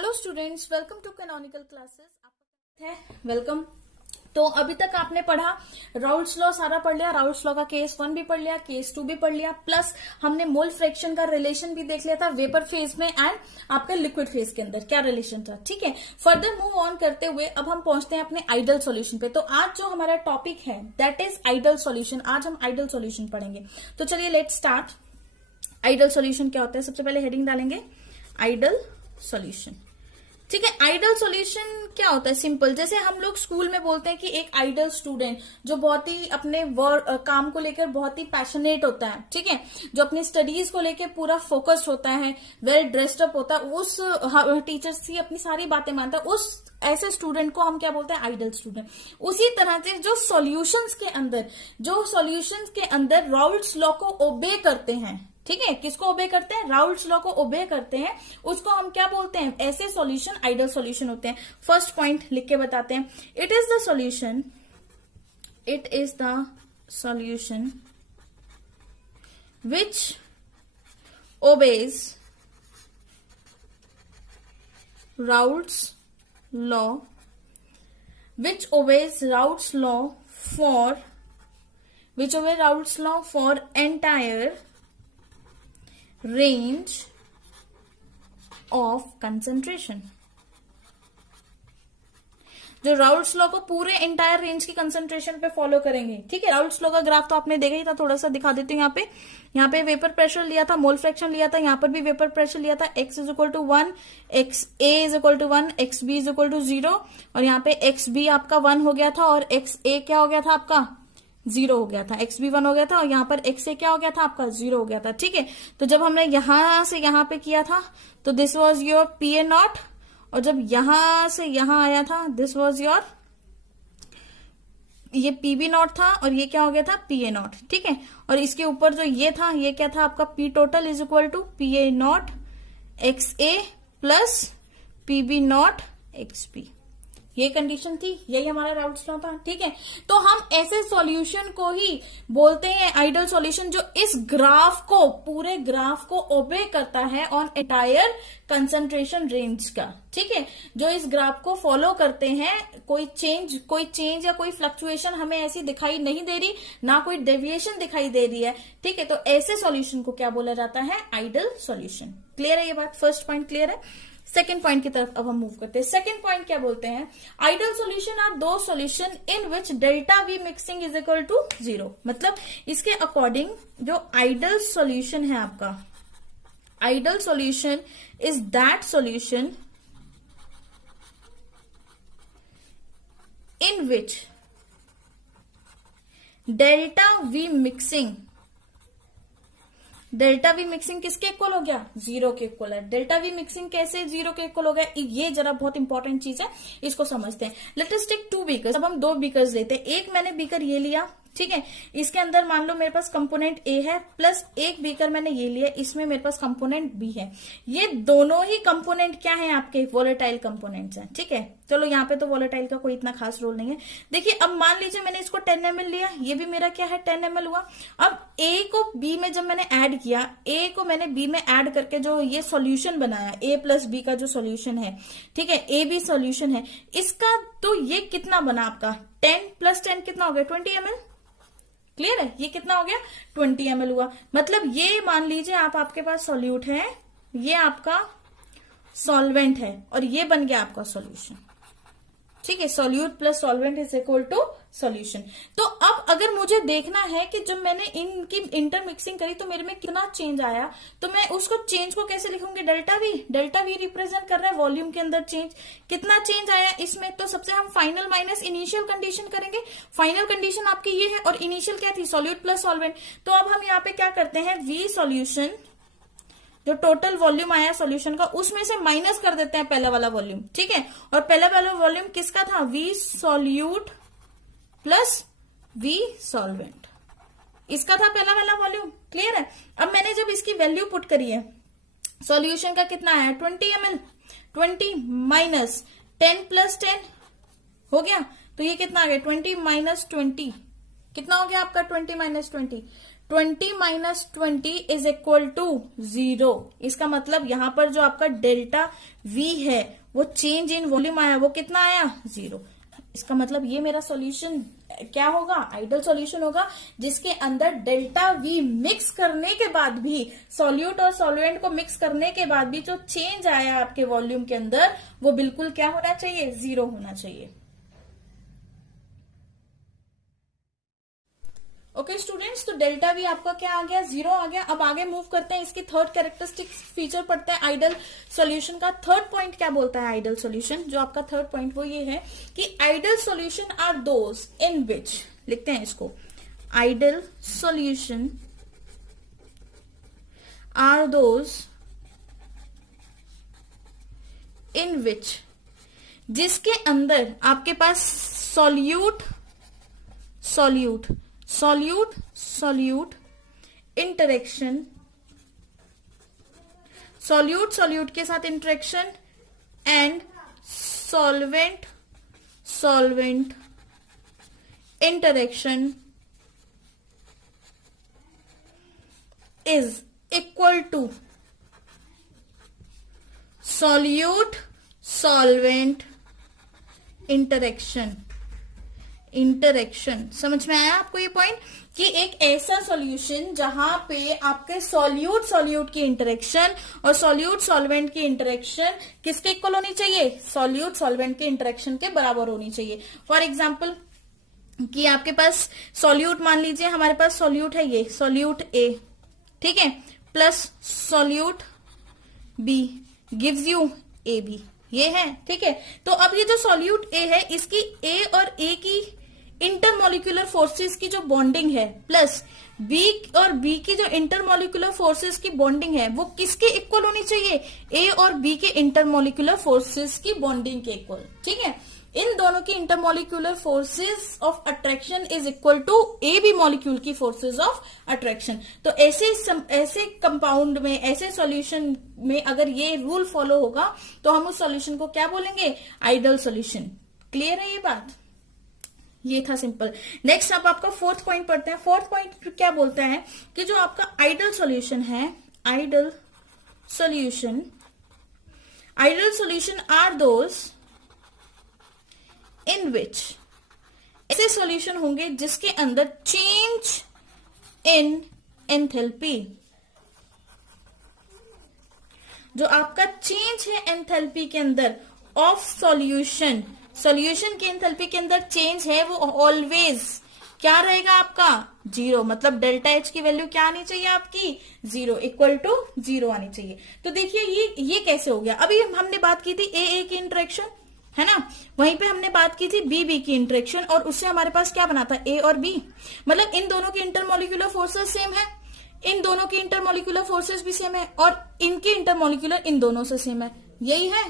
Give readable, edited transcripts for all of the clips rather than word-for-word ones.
Hello students, welcome to canonical classes. आपका है welcome. तो अभी तक आपने पढ़ा राउल्ट्स लॉ, सारा पढ़ लिया। राउल्ट्स लॉ का केस 1 भी पढ़ लिया, केस 2 भी पढ़ लिया, प्लस हमने मोल फ्रैक्शन का रिलेशन भी देख लिया था वेपर फेज में एंड आपके लिक्विड फेज के अंदर क्या रिलेशन था। ठीक है, फर्दर मूव ऑन करते हुए अब हम पहुंचते हैं अपने आइडल सॉल्यूशन पे। तो आज जो हमारा टॉपिक है दैट इज आइडल सॉल्यूशन। आज हम आइडल सॉल्यूशन पढ़ेंगे। तो चलिए लेट्स स्टार्ट। आइडल सॉल्यूशन क्या होता है, सबसे पहले हेडिंग डालेंगे आइडल सॉल्यूशन। ठीक है, आइडल सॉल्यूशन क्या होता है, सिंपल। जैसे हम लोग स्कूल में बोलते हैं कि एक आइडल स्टूडेंट जो बहुत ही अपने काम को लेकर बहुत ही पैशनेट होता है, ठीक है, जो अपनी स्टडीज को लेकर पूरा फोकस्ड होता है, वेल ड्रेस्ड अप होता है, उस टीचर्स की अपनी सारी बातें मानता है, उस ऐसे स्टूडेंट को हम क्या बोलते हैं, आइडल स्टूडेंट। उसी तरह से जो सॉल्यूशंस के अंदर राउल्ट्स लॉ को ओबे करते हैं, ठीक है, किसको ओबे करते हैं, राउल्ट्स लॉ को ओबे करते हैं, उसको हम क्या बोलते हैं, ऐसे सॉल्यूशन आइडल सॉल्यूशन होते हैं। फर्स्ट पॉइंट लिख के बताते हैं, it is the solution which obeys Raoult's law for entire range of concentration। जो राउल्ट्स लॉ को पूरे एंटायर रेंज की कंसंट्रेशन पे फॉलो करेंगे। ठीक है, राउल्ट्स लॉ का ग्राफ तो आपने देखा ही था, थोड़ा सा दिखा देती हूँ। यहाँ पे वेपर प्रेशर लिया था, मोल फ्रैक्शन लिया था, यहाँ पर भी वेपर प्रेशर लिया था। x is equal to 1, x A is equal to 1, x B is equal to 0, और यहाँ पे एक्स बी आपका 1 हो गया था और एक्स ए क्या हो गया था आपका 0 हो गया था। एक्स बी 1 हो गया था और यहाँ पर एक्स ए क्या हो गया था आपका 0 हो गया था। ठीक है, तो जब हमने यहां से यहां पे किया था तो this was your P A not, और जब यहां से यहां आया था दिस वाज योर ये पी बी नॉट था, और ये क्या हो गया था पी ए नॉट। ठीक है, और इसके ऊपर जो ये था ये क्या था आपका P total is equal to P A naught x A plus P B naught x B. ये कंडीशन थी, यही हमारा राउल्ट्स लॉ था। ठीक है, तो हम ऐसे सॉल्यूशन को ही बोलते हैं आइडल सॉल्यूशन जो इस ग्राफ को, पूरे ग्राफ को ओबे करता है ऑन एंटायर कंसंट्रेशन रेंज का। ठीक है, जो इस ग्राफ को फॉलो करते हैं, कोई चेंज या कोई फ्लक्चुएशन हमें ऐसी दिखाई नहीं दे रही, ना कोई डेविएशन दिखाई दे रही है। ठीक है, तो ऐसे सॉल्यूशन को क्या बोला जाता है, आइडल सॉल्यूशन। क्लियर है ये बात, फर्स्ट पॉइंट क्लियर है। सेकेंड पॉइंट की तरफ अब हम मूव करते हैं। सेकेंड पॉइंट क्या बोलते हैं, ideal solution are those solution in which delta V mixing is equal to 0। मतलब इसके अकॉर्डिंग जो आइडल सॉल्यूशन है आपका, ideal solution is that solution in which delta V mixing किसके इक्वल हो गया, 0 के इक्वल है। डेल्टा वी मिक्सिंग कैसे 0 के इक्वल हो गया, ये जरा बहुत इंपॉर्टेंट चीज है, इसको समझते हैं। Let us take 2 beakers. अब हम 2 बीकर्स लेते हैं। एक मैंने बीकर ये लिया, ठीक है, इसके अंदर मान लो मेरे पास कंपोनेंट ए है, प्लस एक बीकर मैंने ये लिया, इसमें मेरे पास कंपोनेंट बी है। ये दोनों ही कंपोनेंट क्या है आपके, वोलेटाइल कंपोनेंट्स हैं। ठीक है, चलो यहाँ पे तो वोलेटाइल का कोई इतना खास रोल नहीं है। देखिए अब मान लीजिए मैंने इसको 10 ml लिया, ये भी मेरा क्या है 10 ml हुआ। अब ए को बी में जब मैंने ऐड किया, ए को मैंने बी में ऐड करके जो ये सॉल्यूशन बनाया, ए प्लस बी का जो सॉल्यूशन है, ठीक है, ए बी सॉल्यूशन है इसका, तो ये कितना बना आपका 10 + 10 कितना हो गया 20 ml। क्लियर है, ये कितना हो गया 20 ml हुआ। मतलब ये मान लीजिए आपके पास सॉल्यूट है, ये आपका सॉल्वेंट है, और ये बन गया आपका सॉल्यूशन। ठीक है, solute plus solvent is equal to solution. तो अब अगर मुझे देखना है कि जब मैंने इनकी इंटरमिक्सिंग करी तो मेरे में कितना चेंज आया, तो मैं उसको चेंज को कैसे लिखूंगी, डेल्टा वी रिप्रेजेंट कर रहा है वॉल्यूम के अंदर चेंज। कितना चेंज आया इसमें, तो सबसे हम फाइनल माइनस इनिशियल कंडीशन करेंगे। फाइनल कंडीशन आपकी ये है और इनिशियल क्या थी, सॉल्यूट प्लस सॉल्वेंट। तो अब हम यहाँ पे क्या करते हैं, वी सॉल्यूशन, जो टोटल वॉल्यूम आया सॉल्यूशन का, उसमें से माइनस कर देते हैं पहला वाला वॉल्यूम। ठीक है, और पहला वाला वॉल्यूम किसका था, V solute plus V solvent, इसका था पहला वाला वॉल्यूम। क्लियर है, अब मैंने जब इसकी वैल्यू पुट करी है, सॉल्यूशन का कितना आया 20 ml, 20 माइनस 10 + 10 हो गया, तो ये कितना आ गया 20 - 20 कितना हो गया आपका 20 - 20, 20 माइनस 20 इज इक्वल टू 0। इसका मतलब यहां पर जो आपका डेल्टा V है वो चेंज इन वॉल्यूम आया, वो कितना आया 0। इसका मतलब ये मेरा सॉल्यूशन क्या होगा, आइडल सॉल्यूशन होगा, जिसके अंदर डेल्टा V मिक्स करने के बाद भी, सॉल्यूट और सॉल्वेंट को मिक्स करने के बाद भी जो चेंज आया आपके वॉल्यूम के अंदर वो बिल्कुल क्या होना चाहिए, 0 होना चाहिए। ओके स्टूडेंट्स, तो डेल्टा V आपका क्या आ गया, 0 आ गया। अब आगे मूव करते हैं, इसकी थर्ड कैरेक्टरिस्टिक फीचर पढ़ते हैं आइडल सॉल्यूशन का। थर्ड पॉइंट क्या बोलता है आइडल सॉल्यूशन, जो आपका थर्ड पॉइंट वो ये है कि ideal solution are those in which, लिखते हैं इसको, ideal solution are those in which, जिसके अंदर आपके पास solute solute solute solute interaction, solute solute के साथ interaction and solvent solvent interaction is equal to solute solvent interaction. समझ में आया आपको ये पॉइंट, कि एक ऐसा सॉल्यूशन जहां पे आपके सॉल्यूट सॉल्यूट की इंटरेक्शन और सॉल्यूट सॉल्वेंट की इंटरेक्शन किसके इक्वल होनी चाहिए, सॉल्यूट सॉल्वेंट के इंटरेक्शन के बराबर होनी चाहिए। फॉर एग्जाम्पल कि आपके पास सॉल्यूट, मान लीजिए हमारे पास सॉल्यूट है ये सॉल्यूट A, ठीक है, plus solute B gives you AB, ये है, ठीक है। तो अब ये जो सॉल्यूट A है, इसकी A और A की इंटरमोलिकुलर फोर्सेस की जो बॉन्डिंग है, प्लस B और B की जो इंटरमोलिकुलर फोर्सेस की बॉन्डिंग है, वो किसके इक्वल होनी चाहिए, A और B के इंटरमोलिकुलर फोर्सेस की बॉन्डिंग के इक्वल, ठीक है। इन दोनों की intermolecular forces of attraction is equal to AB molecule की फोर्सेस ऑफ अट्रैक्शन। तो ऐसे कंपाउंड में, ऐसे सॉल्यूशन में अगर ये रूल फॉलो होगा तो हम उस सॉल्यूशन को क्या बोलेंगे, आइडल सॉल्यूशन। क्लियर है ये बात, ये था सिंपल। नेक्स्ट अब आपका फोर्थ पॉइंट पढ़ते हैं। फोर्थ पॉइंट क्या बोलता है कि जो आपका आइडल सॉल्यूशन है, ideal solution are those in which, ऐसे सॉल्यूशन होंगे जिसके अंदर चेंज इन एंथैल्पी, जो आपका चेंज है एंथैल्पी के अंदर ऑफ सॉल्यूशन, सॉल्यूशन की एंथैल्पी के अंदर चेंज है, वो ऑलवेज क्या रहेगा आपका, 0। मतलब डेल्टा H की वैल्यू क्या आनी चाहिए आपकी, 0, इक्वल टू 0 आनी चाहिए। तो देखिए ये कैसे हो गया, अभी हमने बात की थी A की इंटरेक्शन, है ना, वहीं पे हमने बात की थी B की इंटरेक्शन, और उससे हमारे पास क्या बना था, A और B। मतलब इन दोनों की इंटरमोलिकुलर फोर्सेस सेम है, इन दोनों की इंटरमोलिकुलर फोर्सेस भी सेम है, और इनकी इंटरमोलिकुलर इन दोनों से सेम है। यही है,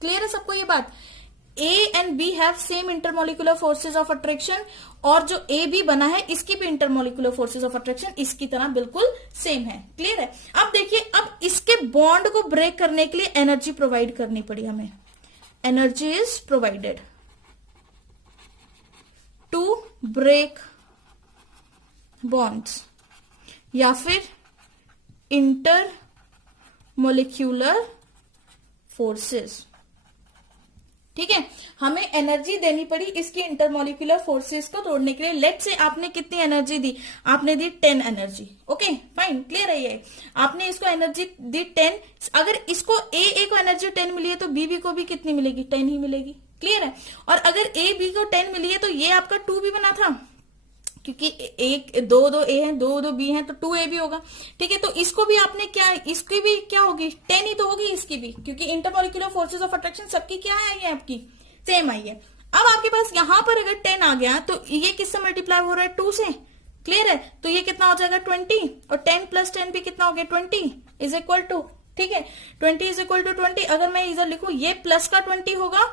क्लियर है सबको ये बात। A and B have same intermolecular forces of attraction, और जो AB बना है इसकी भी इंटरमोलिकुलर फोर्सेस ऑफ अट्रैक्शन इसकी तरह बिल्कुल सेम है। क्लियर है। अब देखिए, अब इसके बॉन्ड को ब्रेक करने के लिए एनर्जी प्रोवाइड करनी पड़ी हमें। Energy is provided to break bonds, या फिर इंटर मोलिक्यूलर फोर्सेस, ठीक है। हमें एनर्जी देनी पड़ी इसकी इंटरमोलिकुलर फोर्सेस को तोड़ने के लिए। लेट से आपने कितनी एनर्जी दी, आपने दी 10 एनर्जी, ओके फाइन, क्लियर है ये। आपने इसको एनर्जी दी 10, अगर इसको A को एनर्जी 10 मिली है तो B को भी कितनी मिलेगी, 10 ही मिलेगी। क्लियर है। और अगर B को 10 मिली है तो ये आपका 2B बना था, क्योंकि दो A है, दो B है, तो 2A भी होगा, ठीक है। तो इसको भी आपने क्या, इसकी भी क्या होगी, 10 ही तो होगी इसकी भी, क्योंकि इंटरमोलिकुलर फोर्सेस ऑफ अट्रैक्शन सबकी क्या आई है, आपकी सेम आई है। अब आपके पास यहां पर अगर 10 आ गया तो ये किससे मल्टीप्लाई हो रहा है, 2 से। क्लियर है। तो ये कितना हो जाएगा, 20, और 10 प्लस 10 भी कितना हो गया, 20 इज इक्वल टू, ठीक है, 20 इज इक्वल टू 20। अगर मैं इधर लिखूं, ये प्लस का 20 होगा,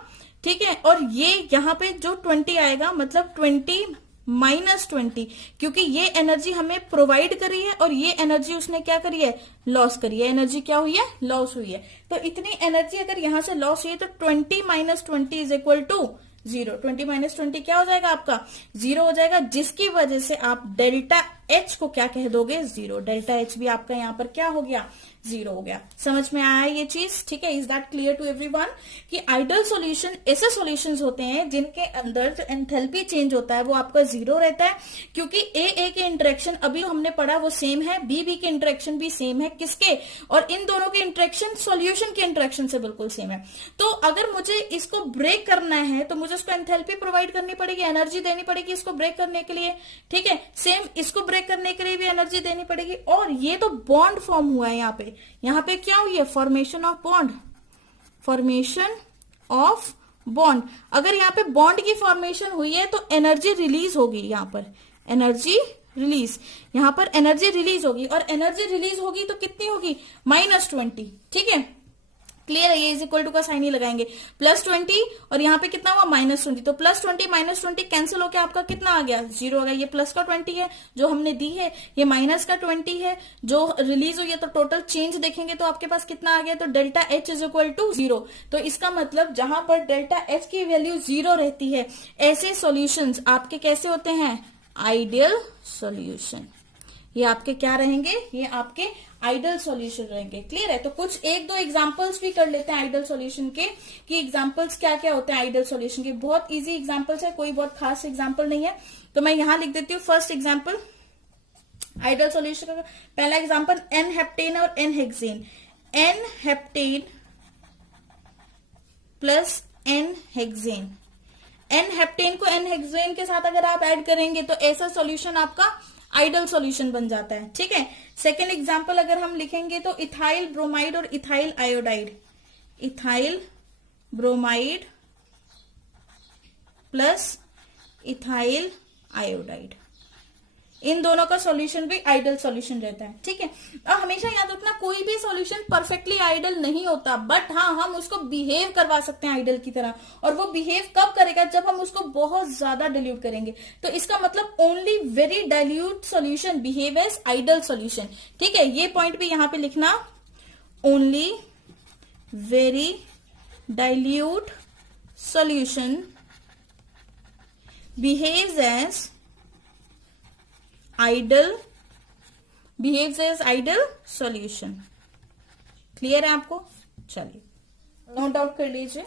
ठीक है, और ये यहां पे जो 20 आएगा मतलब 20 माइनस 20, क्योंकि ये एनर्जी हमें प्रोवाइड करी है और ये एनर्जी उसने क्या करी है, लॉस करी है। एनर्जी क्या हुई है, लॉस हुई है। तो इतनी एनर्जी अगर यहां से लॉस हुई है तो 20 minus 20 is equal to 0। 20 minus 20 क्या हो जाएगा आपका, 0 हो जाएगा, जिसकी वजह से आप डेल्टा एच को क्या कह दोगे, जीरो। डेल्टा एच भी आपका यहाँ पर क्या हो गया, जीरो हो गया। समझ में आया ये चीज, ठीक है। Is that clear to everyone कि आइडियल सॉल्यूशन ऐसे सॉल्यूशंस होते हैं जिनके अंदर जो एंथैल्पी चेंज होता है वो आपका जीरो रहता है, क्योंकि ए के इंटरेक्शन अभी हमने पढ़ा वो सेम है, बी के इंटरेक्शन भी सेम है, किसके, और इन दोनों के इंटरेक्शन सॉल्यूशन के इंटरेक्शन से बिल्कुल सेम है। तो अगर मुझे इसको ब्रेक करना है तो मुझे उसको एंथैल्पी प्रोवाइड करनी पड़ेगी, एनर्जी देनी पड़ेगी इसको ब्रेक करने के लिए, ठीक है। सेम इसको ब्रेक करने के लिए भी एनर्जी देनी पड़ेगी। और ये तो बॉन्ड फॉर्म हुआ है यहाँ पे क्या हुई है, formation of bond, formation of bond. अगर यहाँ पे बॉन्ड की फॉर्मेशन हुई है तो एनर्जी रिलीज होगी, यहाँ पर एनर्जी रिलीज, यहाँ पर एनर्जी रिलीज होगी, और एनर्जी रिलीज होगी तो कितनी होगी, -20, ठीक है। क्लियर है, ये इज इक्वल टू का साइन ही लगाएंगे, +20 और यहाँ पे कितना हुआ, -20, तो +20 -20 कैंसिल होकर आपका कितना आ गया, जीरो आ गया। ये प्लस का 20 है जो हमने दी है, ये माइनस का 20 है जो रिलीज हुई है, तो टोटल चेंज देखेंगे तो आपके पास कितना आ गया, तो delta H is equal to 0। तो इसका मतलब जहां पर डेल्टा एच की वैल्यू 0 रहती है, ऐसे सॉल्यूशंस आपके कैसे होते हैं, आइडियल सॉल्यूशन। ये आपके क्या रहेंगे, ये आपके आइडियल सॉल्यूशन रहेंगे। क्लियर है, तो कुछ एक दो एग्जांपल्स भी कर लेते हैं आइडियल सॉल्यूशन के, कि एग्जांपल्स क्या क्या होते हैं आइडियल सॉल्यूशन के। बहुत इजी एग्जांपल्स है, कोई बहुत खास एग्जांपल नहीं है, तो मैं यहां लिख देती हूँ फर्स्ट एग्जांपल आइडियल सॉल्यूशन का। पहला एग्जांपल एन हेप्टेन और n hexane, n heptane plus n hexane, n heptane को एन हेक्सेन के साथ अगर आप ऐड करेंगे तो ऐसा सॉल्यूशन आपका आइडियल सॉल्यूशन बन जाता है, ठीक है। सेकेंड एग्जांपल अगर हम लिखेंगे तो इथाइल ब्रोमाइड और ethyl iodide, ethyl bromide plus ethyl iodide, इन दोनों का सॉल्यूशन भी आइडियल सॉल्यूशन रहता है, ठीक है। और हमेशा याद रखना कोई भी सॉल्यूशन परफेक्टली आइडियल नहीं होता, बट हाँ हम उसको बिहेव करवा सकते हैं आइडियल की तरह। और वो बिहेव कब करेगा, जब हम उसको बहुत ज्यादा डिल्यूट करेंगे। तो इसका मतलब only very dilute solution behave as ideal solution, ठीक है। ये पॉइंट भी यहां पे लिखना, only very dilute solution behaves as ideal solution. Clear है आपको, चलिए नोट आउट कर लीजिए।